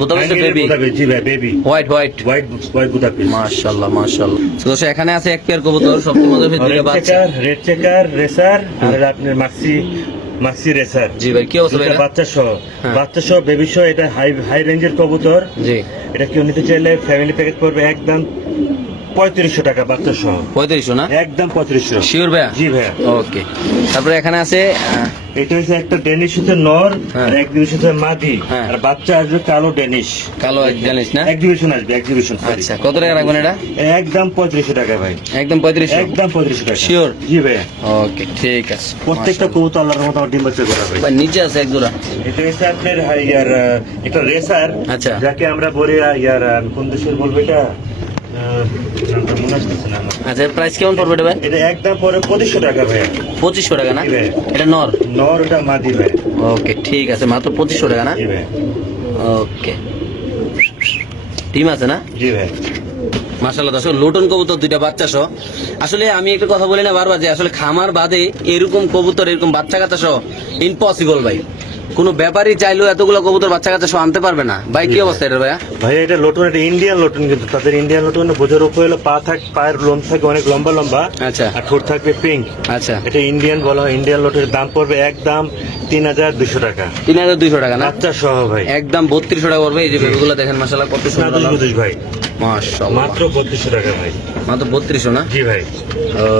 বুদাপেস্টের baby. জি ভাই, baby white white white white Budapest. মাশাআল্লাহ মাশাআল্লাহ। তো দর্শক এখানে আছে এক পেয়ার কবুতর, সবচেয়ে মজার দুইটা বাচ্চা। রেড চেকার রেসার আর আপনার মাক্সি রেসার। জি ভাই, কি অবস্থা ভাই এটা? বাচ্চা সহ বেবি সহ, এটা হাই রেঞ্জের কবুতর। জি, এটা কেউ নিতে চাইলে ফ্যামিলি প্যাকেজ পড়বে একদম 3500 টাকা বাচ্চা সহ। 3500 না? একদম 3500। শিওর ভাইয়া? জি ভাইয়া। ওকে। তারপরে এখানে আছে এটা হচ্ছে একটা ডেনিশ হচ্ছে নর, হ্যাঁ। আর এক্সিবিশন হচ্ছে মাদি, হ্যাঁ। আর বাচ্চা আসবে কালো ডেনিশ। কালো জানিস না? এক্সিবিশন আসবে, এক্সিবিশন। আচ্ছা, কত টাকা রাখবেন এটা? একদম 3500 টাকা ভাই। একদম 3500? একদম 3500 টাকা। শিওর? জি ভাইয়া। ওকে, ঠিক আছে। প্রত্যেকটা কবুতর আল্লাহর রহমতে আমার ডিম বাচ্চা করা ভাই। ভাই নিচে আছে এক জোড়া। এটা হচ্ছে আপনার ইয়ার এটা রেসার। আচ্ছা। যাকে আমরা বলি ইয়ার কোন দেশের বলবো এটা, নামটা মনে আসতেছে না আমার। আচ্ছা, প্রাইস কেমন পড়বে এটা ভাই? এটা একদম পরে 2500 টাকা ভাই। 2500 টাকা না? জি ভাই। এটা নর? নর, ওটা মাদি ভাই। ওকে, ঠিক আছে, মাত্র 2500 টাকা না? জি ভাই। ওকে। টিম আছে না? জি ভাই। মাশাআল্লাহ দর্শক, লোটন কবুতর দুইটা বাচ্চা সহ। আসলে আমি একটা কথা বলি না বারবার, যে আসলে খামার বাদে এরকম কবুতর, এরকম বাচ্চা কাচ্চা সহ ইম্পসিবল ভাই। কোনো ব্যাপারই চাইলেও এতগুলো কবুতর বাচ্চা কাচ্চা সহ আনতে পারবে না ভাই। কি অবস্থা এটা ভাইয়া? ভাই এটা লোটন, এটা ইন্ডিয়ান লোটন, কিন্তু তাদের ইন্ডিয়ান লোটন বোঝার উপর হলো পায়ের লোম থাকে অনেক লম্বা লম্বা। আচ্ছা আর ঠোঁট থাকবে পিঙ্ক। আচ্ছা, এটা ইন্ডিয়ান বলা হয়। ইন্ডিয়ান লোটের দাম পড়বে একদম 3200 টাকা 3200 টাকা না? বাচ্চা সহ ভাই। একদম 3200 টাকা পড়বে। এই যে বেবিগুলো দেখেন মাশাআল্লাহ কত সুন্দর। বুঝিস ভাই, মাশাআল্লাহ, মাত্র 3200 টাকা ভাই। মাত্র 3200 না? জি ভাই।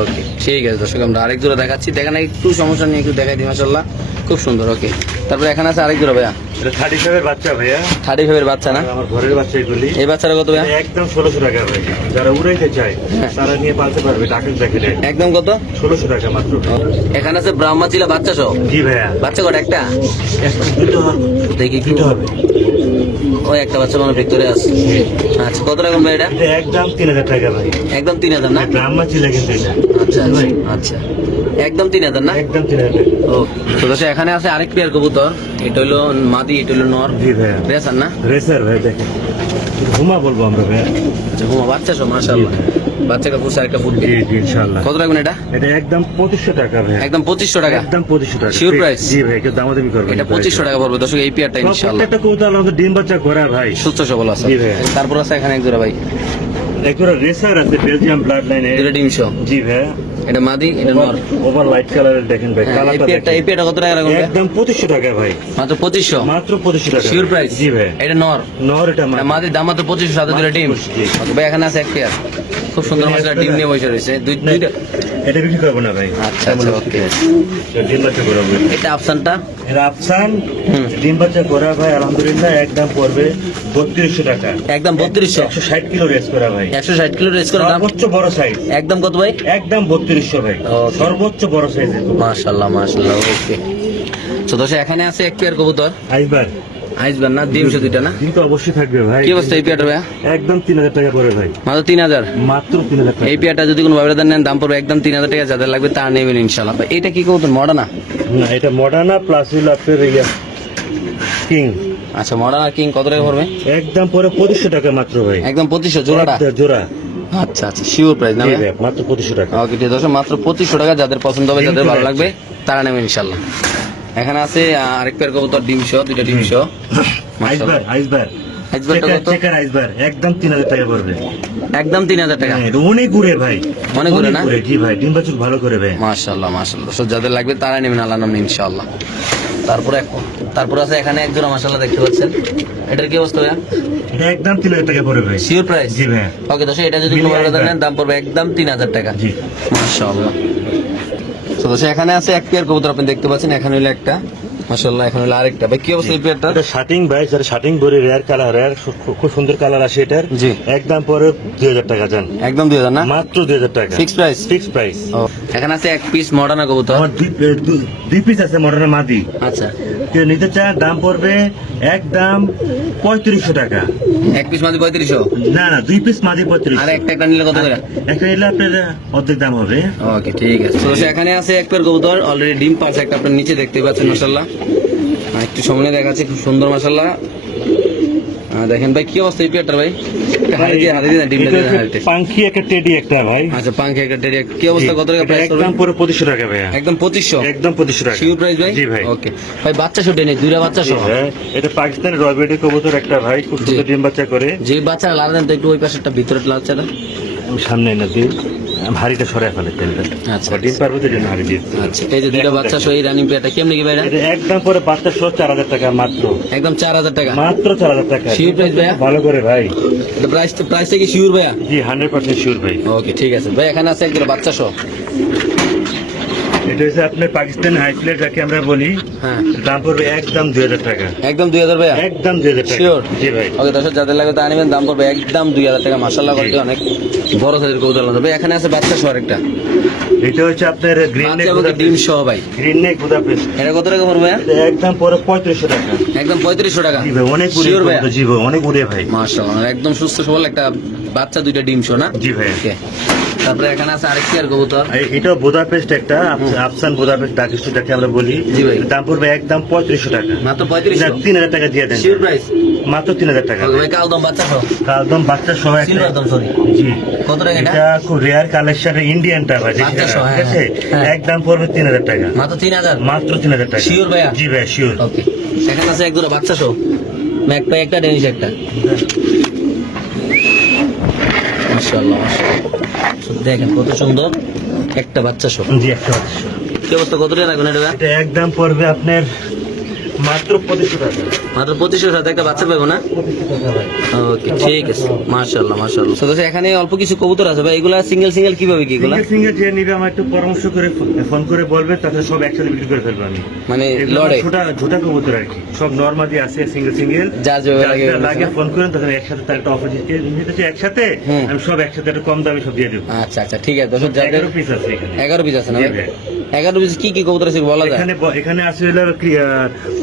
ওকে, ঠিক আছে দর্শক, আমরা আরেক জোড়া দেখাচ্ছি। দেখেন একটু সমস্যা নিয়ে একটু দেখাই দিই। মাশাআল্লাহ খুব সুন্দর। ওকে, তারপরে এখানে আছে আরেক জোড়া ভাইয়া। এটা 35 এর বাচ্চা ভাইয়া। 35 বাচ্চা না? আমার ঘরের বাচ্চা এগুলি। এই বাচ্চাটা কত ভাইয়া? একদম 1600 টাকা ভাই। যারা উড়াইতে চায় তারা নিয়ে পালতে পারবে। টাকার দেখে একদম কত? 1600 টাকা মাত্র। এখানে আছে ব্রাহ্মা চিলা বাচ্চা সহ। জি ভাইয়া। বাচ্চা কটা? একটা? দুটো হবে। দেখি কি দুটো হবে। ওই একটা বাচ্চা মানে ভিতরে আছে। আচ্ছা, কত রকম ভাই এটা? এটা একদম 3000 টাকা ভাই। একদম 3000 না? ব্রাহ্মা ছিল কিন্তু এটা। আচ্ছা ভাই। আচ্ছা, একদম 3000 না? একদম 3000 টাকা। ও তো দর্শক, এখানে আছে আরেক পেয়ার কবুতর। এটা হলো মাদি, এটা হলো নর। জি ভাইয়া। রেসার না? রেসার ভাই, দেখেন ঘুমা বলবো আমরা ভাইয়া। আচ্ছা, হুমা বাচ্চা সহ মাশাআল্লাহ। বাচ্চাকে পুরো আরেকটা ফুটবে। জি জি ইনশাআল্লাহ। কত রাখবেন এটা? এটা একদম 2500 টাকা ভাই। একদম 2500 টাকা? একদম 2500 টাকা। Sure price? জি ভাই, কেউ দামাদামি করবে না। এটা 2500 টাকা পড়বে দর্শক, এই পেয়ারটা ইনশাআল্লাহ। প্রত্যেকটা কবুতর আমাদের ডিম বাচ্চা করা ভাই। সুস্থ সবল আছে। জি ভাই। তারপর আছে এখানে এক জোড়া ভাই, একজোড়া রেসার আছে বেলজিয়াম ব্লাড লাইনে। দুটো ডিম সহ। জি ভাই। এটা মাদি, এটা নর। ওভার লাইট কালারের দেখেন ভাই, হ্যাঁ, এই কালারটা পেয়ারটা কত টাকা রাখবেন? একদম 2500 টাকা ভাই। মাত্র 2500? মাত্র 2500 টাকা। Sure price? জি ভাই। এটা নর? নর, এটা এটা মাদির দাম মাত্র 2500, সাথে দুটো ডিম। জি। ওকে ভাই, এখানে আছে এক পেয়ার খুব সুন্দর মাছটা ডিম নিয়ে বসে রয়েছে। দুইটা। এটা বিক্রি করবো না ভাই। আচ্ছা আচ্ছা, ওকে। ডিম বাচ্চা করা ভাই। এটা আফসানটা? এটা আফসান হুম। ডিম বাচ্চা করা ভাই, আলহামদুলিল্লাহ একদম পড়বে 3200 টাকা। একদম 3200? 160 কিলো রেস করা ভাই। 160 কিলো রেস করে দাম? সর্বোচ্চ বড় সাইজ। একদম কত ভাই? একদম 3200 ভাই। Okay. সর্বোচ্চ বড় সাইজের। মাশাআল্লাহ মাশাআল্লাহ। ওকে, তো দর্শক এখানে আছে এক পেয়ার কবুতর। আইবার আইসবার না? ডিমশো দুইটা না? ডিম তো অবশ্যই থাকবে ভাই। কি অবস্থা এই পেয়ারটা ভাইয়া? একদম 3000 টাকা পড়ে ভাই। মাত্র 3000? মাত্র 3000 টাকা। এই পেয়ারটা যদি কোনো ব্যবধান নেন দাম পড়বে একদম 3000 টাকা। যাদের লাগবে তার নেবেন ইনশাআল্লাহ। ভাই এটা কি কবুতর? মডার্না? না, এটা মডার্না প্লাস হলো আপনার ইয়া কিং। আচ্ছা, মডার্না কিং কত টাকা পড়বে? একদম পরে 2500 টাকা মাত্র ভাই। একদম 2500 জোড়াটা? জোড়া। আচ্ছা আচ্ছা, শিওর প্রাইস না জি ভাইয়া? ভাই, মাত্র 2500 টাকা। ওকে, ঠিক আছে, মাত্র 2500 টাকা। যাদের পছন্দ হবে, যাদের ভালো লাগবে তারা নেবেন ইনশাআল্লাহ। এখানে আছে আরেক পেয়ার কবুতর ডিমশো, দুইটা ডিমশো। আইসবার আইসবার আইসবারটা কত? চেকার আইসবার একদম 3000 টাকা পড়বে। একদম 3000 টাকা? হ্যাঁ, এটা অনেক ঘুরে ভাই। অনেক ঘুরে না? জি ভাই, ডিম বাছুর ভালো করে ভাই। মাশাআল্লাহ মাশাআল্লাহ। সো যাদের লাগবে তারা নেবেন আল্লাহর নামে ইনশাআল্লাহ। তারপর আছে এখানে এক জোড়া মাশাআল্লাহ দেখতে পাচ্ছেন। এটার কি অবস্থা ভাইয়া? এটা একদম 3000 টাকা পড়বে ভাই। Sure price? জি ভাই। ওকে দর্শক, এটা যদি কোনো ব্যবধান নেন দাম পড়বে একদম 3000 টাকা। জি। মাশাআল্লাহ। তো দর্শক এখানে আছে এক পেয়ার কবুতর, আপনি দেখতে পাচ্ছেন। এখানে হলো একটা, মাশাআল্লাহ। এখন হলো আরেকটা। ভাই কি অবস্থা এই পেয়ারটা? এটা শার্টিং ভাই, যারা শার্টিং বড়ি রেয়ার কালার, রেয়ার খুব সুন্দর কালার আসে এটার। জি। একদম পরে 2000 টাকা জান। একদম 2000 না? মাত্র 2000 টাকা। Fix price? Fix price. ও, এখানে আছে এক পিস মডার্না কবুতর। আমার দুই পিস আছে মডার্ন মাদি। আচ্ছা, কেউ নিতে চায় দাম পড়বে একদম 3500 টাকা। এক পিস মাদি 3500? না না, দুই পিস মাদি আর 3500। একটা নিলে কত করে? একটা নিলে আপনার অর্ধেক দাম হবে। ওকে, ঠিক আছে। তো এখানে আছে এক পেয়ার কবুতর, অলরেডি ডিম পারছে একটা, আপনার নিচে দেখতে পাচ্ছেন মাশাআল্লাহ। একটু সামনে দেখাচ্ছে, খুব সুন্দর মাশাআল্লাহ। দেখেন ভাই কি অবস্থা এই পেয়ারটার ভাই হারিয়ে দিয়ে ডিমটা এটা দিয়ে হচ্ছে হারিয়ে পাঙ্খি একটা টেডি একটা ভাই। আচ্ছা পাঙ্খি একটা টেরি কি অবস্থা কত টাকা এটা প্রাইস একদম পুরো 2500 টাকা ভাইয়া। একদম 2500 একদম 2500 টাকা। শিওর প্রাইস ভাই জি ভাই। ওকে ভাই বাচ্চা শুটে নেই দুইটা বাচ্চা সহ হ্যাঁ, এটা পাকিস্তানের রয়বেডি কবুতর একটা ভাই, খুব সুন্দর ডিম বাচ্চা করে। যে বাচ্চা লাল দেন তো একটু ওই পাশেরটা ভিতরে লালচাটা আমি সামনে এনে দিই, হাড়িটা সরাই ফেলে তেলটা। আচ্ছা ডিম পারবো তো জন্য হাড়ি দিয়ে। আচ্ছা এই যে দুইটা বাচ্চা সহ এই রানিং পেয়ারটা কেমনি কি ভাইরা এটা একদম পরে বাচ্চা সহ 4000 টাকা মাত্র। একদম 4000 টাকা মাত্র 4000 টাকা। Sure price ভাইয়া? ভালো করে ভাই। এটা প্রাইসটা কি শিওর ভাইয়া জি 100% শিওর ভাই। ওকে ঠিক আছে ভাই এখানে আছে একদম বাচ্চা সহ এটা হচ্ছে আপনার পাকিস্তান হাই প্লেট যাকে আমরা বলি, হ্যাঁ দাম পড়বে একদম 2000 টাকা। একদম 2000 ভাইয়া একদম 2000 টাকা। শিওর জি ভাই। ওকে দর্শক যাদের লাগে তা নেবেন দাম পড়বে একদম 2000 টাকা মাশাআল্লাহ কোয়ালিটি অনেক বড় সাইজের কবুতর লাগবে এখানে আছে বাচ্চা সহ একটা এটা হচ্ছে আপনার গ্রিন নেক বাচ্চা এবং ডিম সহ ভাই গ্রিন নেক বুদাপেস্ট। এটা কত টাকা পড়বে ভাইয়া এটা একদম পরে 3500 টাকা। একদম 3500 টাকা জি ভাই, অনেক উড়ে শিওর ভাইয়া কবুতর। জি ভাই, অনেক উড়ে ভাই। মাশাআল্লাহ একদম সুস্থ সবল একটা বাচ্চা দুইটা ডিম সহ না জি ভাই। ওকে তারপরে এখানে আছে আরেকটি আর কবুতর এটা বুদাপেস্ট একটা আফসান বুদাপেস্ট ডাকিস্টু যাকে আমরা বলি। জি ভাই। দাম পড়বে একদম 3500 টাকা। মাত্র 3500 3000 টাকা দিয়ে দেন। শিওর প্রাইস মাত্র 3000 টাকা। ওকে ভাই কালদম বাচ্চা সহ একদম বাচ্চা সহ একটা। সিলভার দম সরি জি। কত টাকা এটা এটা খুব রেয়ার কালেকশন ইন্ডিয়ানটা ভাই, বাচ্চা দেশি সহ, না, হ্যাঁ, ঠিক আছে? হ্যাঁ। একদম পড়বে 3000 টাকা। মাত্র 3000 মাত্র 3000 টাকা। Sure ভাইয়া? জি ভাই শিওর। ওকে এখানে আছে এক দুটো বাচ্চা সহ ম্যাক পাই একটা ডেনিশ একটা মাশাআল্লাহ মাশাআল্লাহ দেখেন কত সুন্দর একটা বাচ্চা সহ জি একটা বাচ্চা সহ। কি অবস্থা কত টাকা রাখবেন এটা ভাইয়া? এটা একদম পড়বে আপনার মাত্র 2500 টাকা। মাত্র 2500 সাথে একটা বাচ্চা পাবো না 2500 টাকা ভাই। ওকে ঠিক আছে মাশাআল্লাহ মাশাআল্লাহ তো এখানে অল্প কিছু কবুতর আছে ভাই এগুলা সিঙ্গেল সিঙ্গেল কিভাবে কি এগুলা সিঙ্গেল সিঙ্গেল যে নিবে আমার একটু পরামর্শ করে ফোন করে বলবে, তাতে সব একসাথে বিক্রি করে ফেলবো আমি। মানে এগুলো লড়ে ছোটা ছোটা কবুতর আর কি, সব নরমালি আছে সিঙ্গেল সিঙ্গেল। যার যেভাবে লাগে লাগে ফোন করেন, তখন একসাথে তার একটা অফার দিতে একসাথে হুম। আমি সব একসাথে একটা কম দামে সব দিয়ে দেবো। আচ্ছা আচ্ছা ঠিক আছে দর্শক যাদের 11 পিস আছে এখানে। 11 পিস আছে না জি ভাই? ভাই। 11 পিস কি কি কবুতর আছে বলা যায় এখানে আছে হলো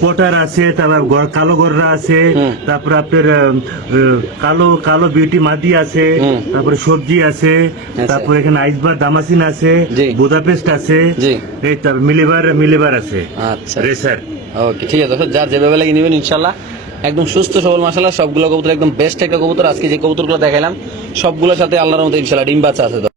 কোটার আছে, তারপর কালো গররা আছে, হুম। তারপর আপনার কালো কালো বিউটি মাদি আছে, হুম। তারপরে সবজি আছে, তারপর এখানে আইসবার দামাসিন আছে, জি। বুদাপেস্ট আছে, জি। এই তারপর মিলিবার আছে, আচ্ছা রেসার। ওকে ঠিক আছে দর্শক যার যেভাবে লাগে নেবেন ইনশাল্লাহ একদম সুস্থ সবল মাশাআল্লাহ সবগুলো কবুতর একদম বেস্ট একটা কবুতর আজকে যে কবুতরগুলো দেখাইলাম সবগুলোর সাথে আল্লাহর মতো ইনশাল্লাহ ডিম বাচ্চা আছে